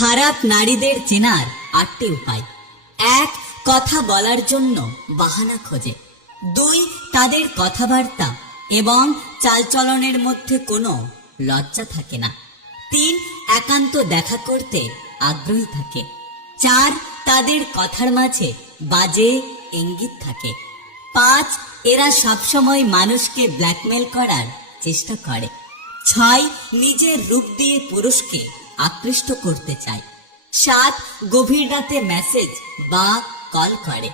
খারাপ নারীদের চেনার আটটি উপায়। এক, কথা বলার জন্য বাহানা খোঁজে। দুই, তাদের কথাবার্তা এবং চালচলনের মধ্যে কোনো লজ্জা থাকে না। তিন, একান্ত দেখা করতে আগ্রহী থাকে। চার, তাদের কথার মাঝে বাজে ইঙ্গিত থাকে। পাঁচ, এরা সবসময় মানুষকে ব্ল্যাকমেল করার চেষ্টা করে। ছয়, নিজের রূপ দিয়ে পুরুষকে আকৃষ্ট করতে চায়। সাত, গভীর রাতে মেসেজ বা কল করে।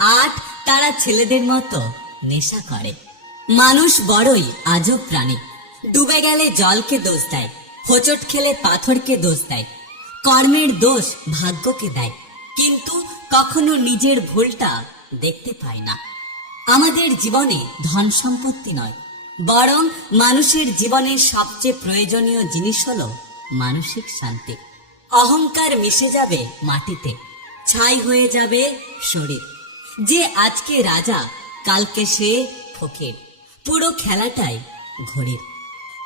আট, তারা ছেলেদের মতো নেশা করে। মানুষ বড়ই আজব প্রাণী। ডুবে গেলে জলকে দোষ দেয়, হোঁচট খেলে পাথরকে দোষ দেয়। কর্মের দোষ ভাগ্যকে দেয়, কিন্তু কখনো নিজের ভুলটা দেখতে পায় না। আমাদের জীবনে ধন সম্পত্তি নয়, বরং মানুষের জীবনের সবচেয়ে প্রয়োজনীয় জিনিস হলো মানসিক শান্তি। অহংকার মিশে যাবে মাটিতে, ছাই হয়ে যাবে শরীর। যে আজকে রাজা, কালকে সে ফকির। পুরো খেলাটাই ঘড়ির।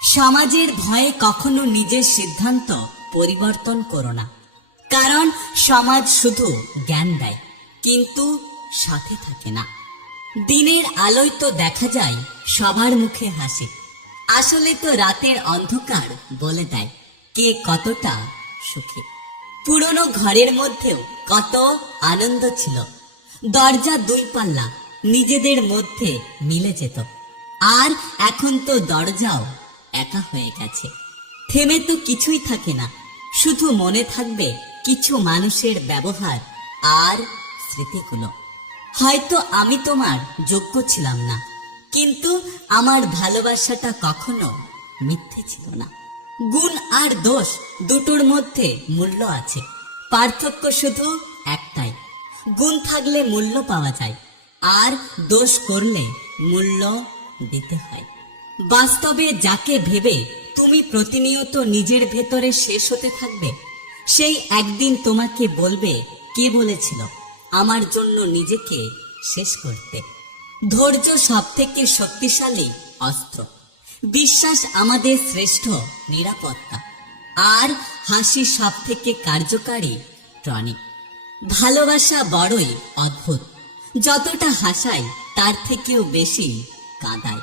সমাজের ভয়ে কখনো নিজের সিদ্ধান্ত পরিবর্তন করো না। কারণ সমাজ শুধু জ্ঞান দেয়, কিন্তু সাথে থাকে না। দিনের আলোয় তো দেখা যায় সবার মুখে হাসি। আসলে তো রাতের অন্ধকার বলে দেয়। কে কতটা সুখী? পুরনো ঘরের মধ্যেও কত আনন্দ ছিল। দরজা দুই পাল্লা নিজেদের মধ্যে মিলে যেত। আর এখন তো দরজাও একা হয়ে গেছে। থেমে তো কিছুই থাকে না। শুধু মনে থাকবে কিছু মানুষের ব্যবহার আর স্মৃতিগুলো। হয়তো আমি তোমার যোগ্য ছিলাম না, কিন্তু আমার ভালোবাসাটা কখনো মিথ্যে ছিল না। গুণ আর দোষ দুটোর মধ্যে মূল্য আছে। পার্থক্য শুধু একটাই। গুণ থাকলে মূল্য পাওয়া যায়, আর দোষ করলে মূল্য দিতে হয়। বাস্তবে যাকে ভেবে তুমি প্রতিনিয়ত নিজের ভেতরে শেষ হতে থাকবে, সেই একদিন তোমাকে বলবে, কে বলেছিল আমার জন্য নিজেকে শেষ করতে? ধৈর্য সব থেকে শক্তিশালী অস্ত্র। বিশ্বাস আমাদের শ্রেষ্ঠ নিরাপত্তা। আর হাসি সব থেকে কার্যকারী টনিক ভালোবাসা বড়ই অদ্ভুত। যতটা হাসায় তার থেকেও বেশি কাঁদায়।